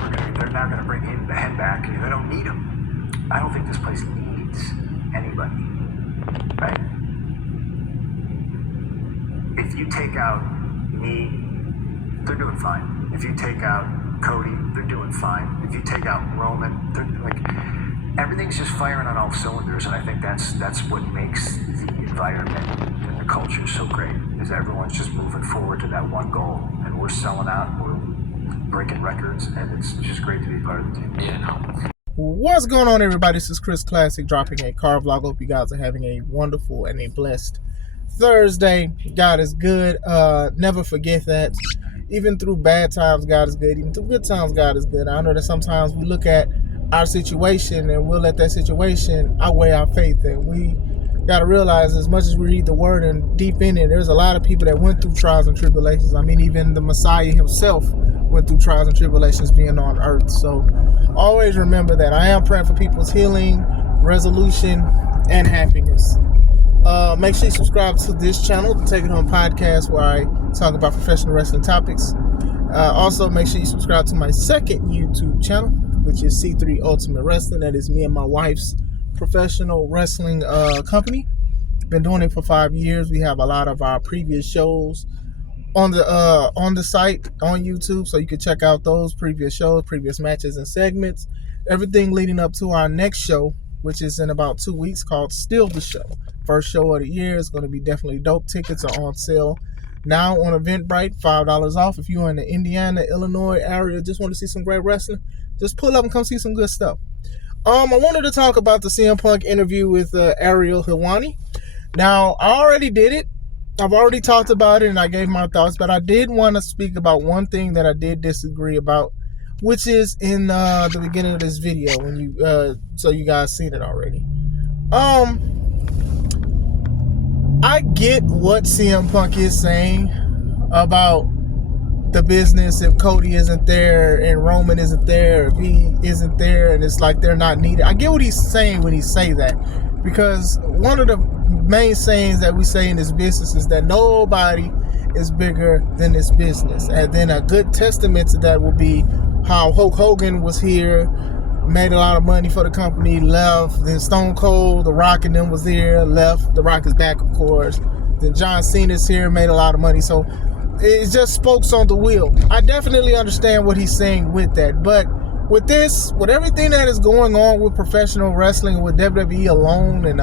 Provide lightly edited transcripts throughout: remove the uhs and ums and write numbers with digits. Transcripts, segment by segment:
they're not going to bring him the head back. They don't need him. I don't think this place needs anybody, right? If you take out me, they're doing fine. If you take out Cody, they're doing fine. If you take out Roman, they're like, everything's just firing on all cylinders, and I think that's what makes the environment and the culture so great, is everyone's just moving forward to that one goal, and we're selling out, we're breaking records, and it's just great to be part of the team. Yeah, no. What's going on, everybody? This is Chris Classic dropping a car vlog. Hope you guys are having a wonderful and a blessed Thursday. God is good. Never forget that. Even through bad times, God is good. Even through good times, God is good. I know that sometimes we look at our situation and we'll let that situation outweigh our faith. And we got to realize, as much as we read the word and deep in it, there's a lot of people that went through trials and tribulations. I mean, even the Messiah himself went through trials and tribulations being on earth. So always remember that. I am praying for people's healing, resolution, and happiness. Make sure you subscribe to this channel, the Take It Home Podcast, where I talk about professional wrestling topics. Also, make sure you subscribe to my second YouTube channel, which is C3 Ultimate Wrestling. That is me and my wife's professional wrestling company. Been doing it for 5 years. We have a lot of our previous shows on the site on YouTube, so you can check out those previous shows, previous matches and segments. Everything leading up to our next show, which is in about 2 weeks, called Still the Show. First show of the year. Is going to be definitely dope. Tickets are on sale now on Eventbrite, $5 off. If you're in the Indiana, Illinois area, just want to see some great wrestling, just pull up and come see some good stuff. I wanted to talk about the CM Punk interview with Ariel Helwani. Now, I already did it. I've already talked about it and I gave my thoughts, but I did want to speak about one thing that I did disagree about, which is in the beginning of this video, when you so you guys seen it already. I get what CM Punk is saying about the business. If Cody isn't there and Roman isn't there, if he isn't there and it's like they're not needed. I get what he's saying when he say that, because one of the main sayings that we say in this business is that nobody is bigger than this business. And then a good testament to that will be how Hulk Hogan was here, made a lot of money for the company, left. Then Stone Cold, The Rock and them was there, left. The Rock is back, of course. Then John Cena's here, made a lot of money. So it just spokes on the wheel. I definitely understand what he's saying with that. But with this, with everything that is going on with professional wrestling, with WWE alone and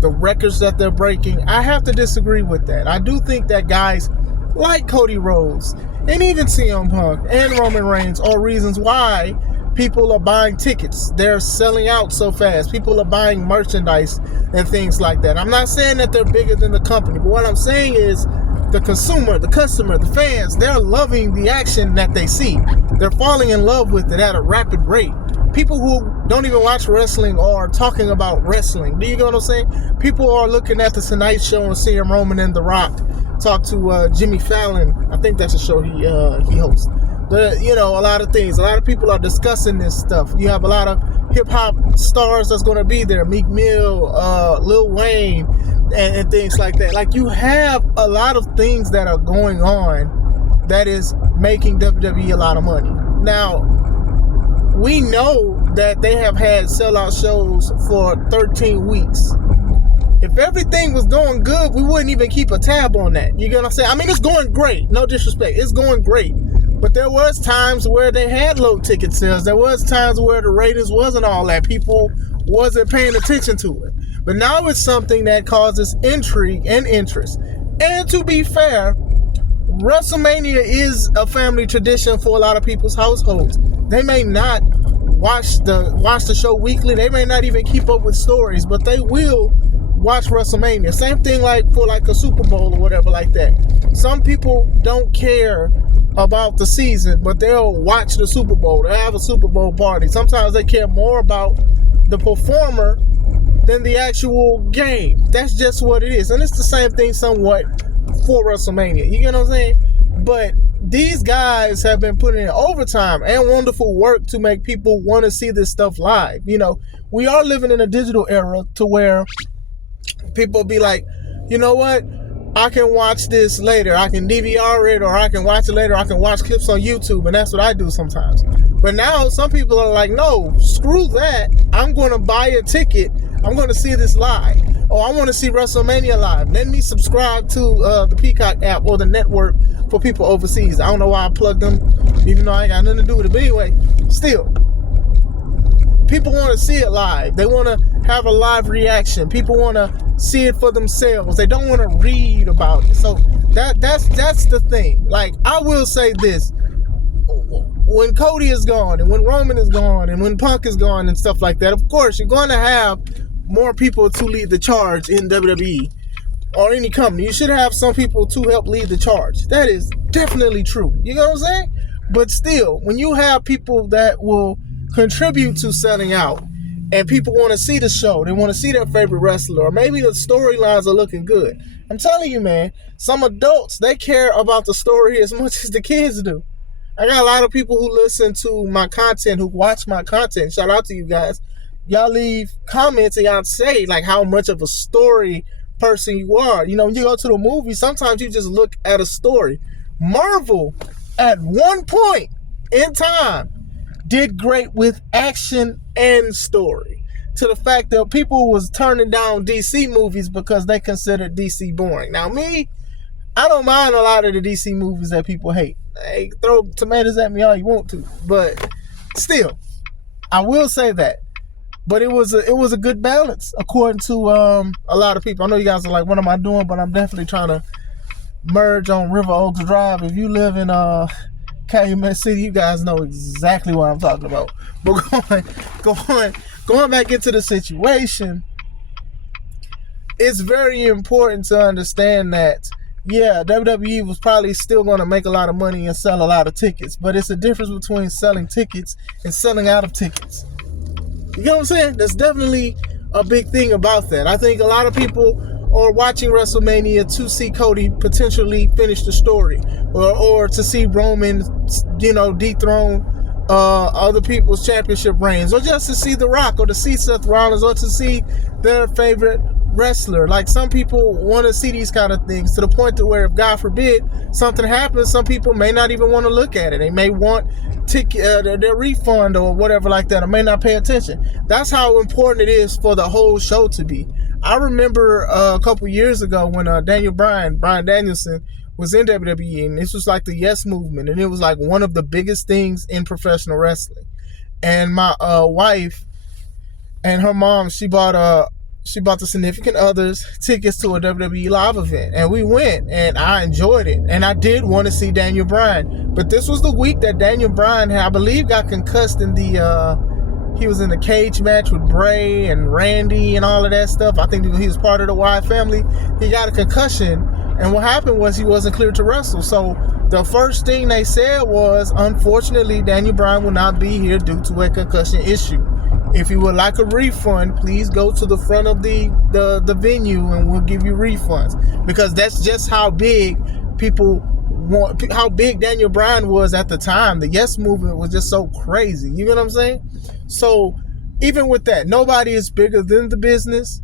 the records that they're breaking, I have to disagree with that. I do think that guys like Cody Rhodes and even CM Punk and Roman Reigns are reasons why people are buying tickets. They're selling out so fast. People are buying merchandise and things like that. I'm not saying that they're bigger than the company, but what I'm saying is the consumer, the customer, the fans, they're loving the action that they see. They're falling in love with it at a rapid rate. People who don't even watch wrestling are talking about wrestling. Do you know what I'm saying? People are looking at the Tonight Show and seeing Roman and The Rock talk to Jimmy Fallon. I think that's a show he hosts. A lot of things. A lot of people are discussing this stuff. You have a lot of hip-hop stars that's going to be there. Meek Mill, Lil Wayne, and things like that. Like, you have a lot of things that are going on that is making WWE a lot of money. Now, we know that they have had sellout shows for 13 weeks. If everything was going good, we wouldn't even keep a tab on that. You get what I'm saying? I mean, it's going great. No disrespect. It's going great. But there was times where they had low ticket sales. There was times where the ratings wasn't all that. People wasn't paying attention to it. But now it's something that causes intrigue and interest. And to be fair, WrestleMania is a family tradition for a lot of people's households. They may not watch the show weekly. They may not even keep up with stories, but they will watch WrestleMania. Same thing for a Super Bowl or whatever like that. Some people don't care about the season, but they'll watch the Super Bowl. They'll have a Super Bowl party. Sometimes they care more about the performer than the actual game. That's just what it is. And it's the same thing somewhat for WrestleMania. You get what I'm saying? But these guys have been putting in overtime and wonderful work to make people want to see this stuff live. We are living in a digital era to where people be like, you know what? I can watch this later. I can DVR it, or I can watch it later. I can watch clips on YouTube, and that's what I do sometimes. But now some people are like, no, screw that. I'm going to buy a ticket. I'm going to see this live. Oh, I want to see WrestleMania live. Let me subscribe to the Peacock app or the network for people overseas. I don't know why I plugged them, even though I ain't got nothing to do with it. But anyway, still, people want to see it live. They want to have a live reaction. People want to see it for themselves. They don't want to read about it. So that's the thing. Like, I will say this. When Cody is gone, and when Roman is gone, and when Punk is gone, and stuff like that, of course, you're going to have more people to lead the charge in WWE or any company. You should have some people to help lead the charge. That is definitely true. You know what I'm saying? But still, when you have people that will contribute to selling out, and people want to see the show, they want to see their favorite wrestler, or maybe the storylines are looking good. I'm telling you, man, some adults, they care about the story as much as the kids do. I got a lot of people who listen to my content, who watch my content. Shout out to you guys. Y'all leave comments and y'all say like how much of a story person you are. You know, when you go to the movie, sometimes you just look at a story. Marvel, at one point in time, did great with action and story. To the fact that people was turning down DC movies because they considered DC boring. Now me, I don't mind a lot of the DC movies that people hate. Hey, throw tomatoes at me all you want to, but still, I will say that. But it was a good balance according to a lot of people. I know you guys are like, what am I doing? But I'm definitely trying to merge on River Oaks Drive. If you live in Calumet City, you guys know exactly what I'm talking about. But going back into the situation, it's very important to understand that, yeah, WWE was probably still going to make a lot of money and sell a lot of tickets, but it's a difference between selling tickets and selling out of tickets. You know what I'm saying? There's definitely a big thing about that. I think a lot of people are watching WrestleMania to see Cody potentially finish the story, or to see Roman, dethrone other people's championship reigns, or just to see The Rock, or to see Seth Rollins, or to see their favorite wrestler. Like, some people want to see these kind of things to the point to where, if God forbid something happens, some people may not even want to look at it. They may want their refund or whatever like that, or may not pay attention. That's how important it is for the whole show to be. I remember a couple years ago when Bryan Danielson was in WWE, and this was like the Yes Movement, and it was like one of the biggest things in professional wrestling. And my wife and her mom, she bought the significant others tickets to a WWE live event, and we went, and I enjoyed it, and I did want to see Daniel Bryan. But this was the week that Daniel Bryan, I believe, got concussed in he was in a cage match with Bray and Randy and all of that stuff. I think he was part of the Wyatt family. He got a concussion, and what happened was he wasn't cleared to wrestle. So the first thing they said was, unfortunately, Daniel Bryan will not be here due to a concussion issue. If you would like a refund, please go to the front of the venue, and we'll give you refunds. Because that's just how big how big Daniel Bryan was at the time. The Yes Movement was just so crazy. You know what I'm saying? So even with that, nobody is bigger than the business.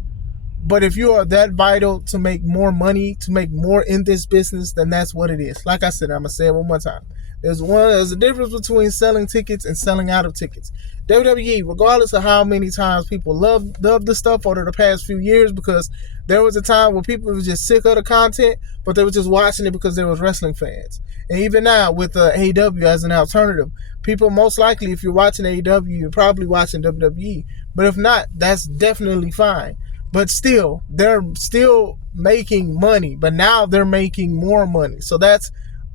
But if you are that vital to make more money, to make more in this business, then that's what it is. Like I said, I'm going to say it one more time. There's a difference between selling tickets and selling out of tickets. WWE, regardless of how many times people love the stuff over the past few years, because there was a time where people were just sick of the content, but they were just watching it because they was wrestling fans. And even now, with AEW as an alternative, people, most likely, if you're watching AEW, you're probably watching WWE. But if not, that's definitely fine. But still, they're still making money, but now they're making more money. So that's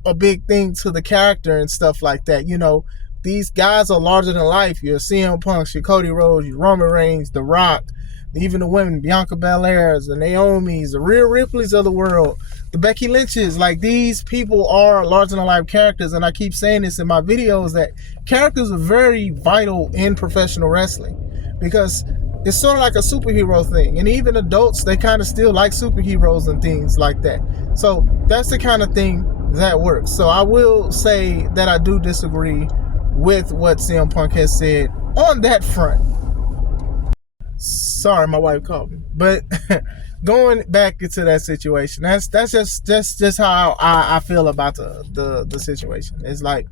a big thing to the character and stuff like that. You know, these guys are larger than life. Your CM Punks, your Cody Rhodes, your Roman Reigns, The Rock, even the women, Bianca Belairs, the Naomis, the Rhea Ripleys of the world, the Becky Lynches. Like, these people are larger than life characters, and I keep saying this in my videos, that characters are very vital in professional wrestling, because it's sort of like a superhero thing. And even adults, they kind of still like superheroes and things like that. So that's the kind of thing that works. So I will say that I do disagree with what CM Punk has said on that front. Sorry, my wife called me. But going back into that situation, that's just how I feel about the situation. It's like,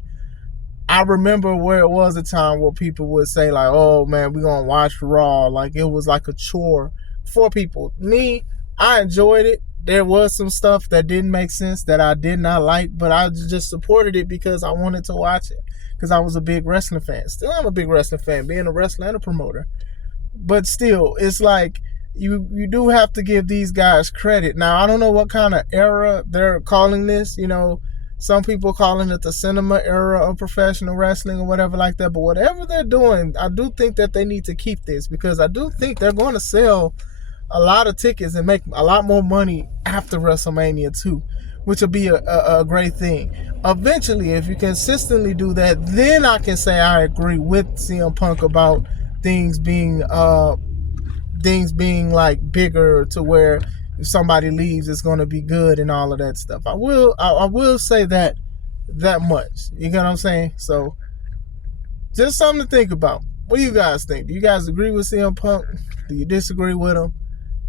I remember where it was a time where people would say like, "Oh man, we're gonna watch Raw," like it was like a chore for people. Me, I enjoyed it. There was some stuff that didn't make sense that I did not like, but I just supported it because I wanted to watch it because I was a big wrestling fan. Still, I'm a big wrestling fan, being a wrestler and a promoter. But still, it's like you do have to give these guys credit. Now, I don't know what kind of era they're calling this. You know, some people calling it the cinema era of professional wrestling or whatever like that. But whatever they're doing, I do think that they need to keep this because I do think they're going to sell a lot of tickets and make a lot more money after WrestleMania 2, which will be a great thing. Eventually, if you consistently do that, then I can say I agree with CM Punk about things being like bigger to where if somebody leaves, it's going to be good and all of that stuff. I will say that much. You get what I'm saying? So just something to think about. What do you guys think? Do you guys agree with CM Punk? Do you disagree with him?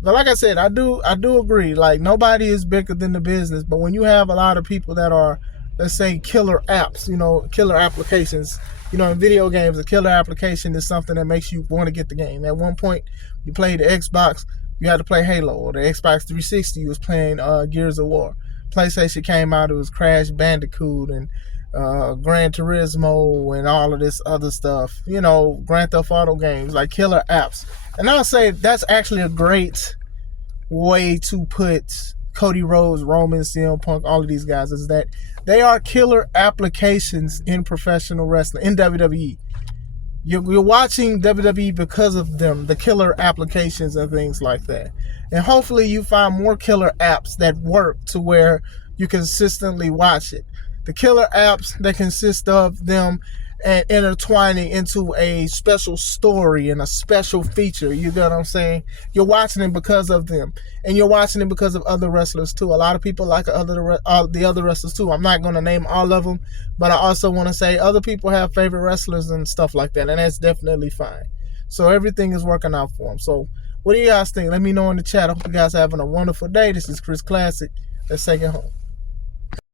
But like I said, I do agree. Like, nobody is bigger than the business. But when you have a lot of people that are, let's say, killer apps, killer applications, in video games, a killer application is something that makes you want to get the game. At one point, you played the Xbox, you had to play Halo, or the Xbox 360, you was playing Gears of War. PlayStation came out, it was Crash Bandicoot and Gran Turismo and all of this other stuff. Grand Theft Auto games, like killer apps. And I'll say that's actually a great way to put Cody Rhodes, Roman, CM Punk, all of these guys, is that they are killer applications in professional wrestling, in WWE. You're watching WWE because of them, the killer applications and things like that. And hopefully you find more killer apps that work to where you consistently watch it. The killer apps that consist of them and intertwining into a special story and a special feature. You get what I'm saying? You're watching it because of them. And you're watching it because of other wrestlers too. A lot of people like the other wrestlers too. I'm not going to name all of them, but I also want to say other people have favorite wrestlers and stuff like that, and that's definitely fine. So everything is working out for them. So what do you guys think? Let me know in the chat. I hope you guys are having a wonderful day. This is Chris Classic. Let's take it home.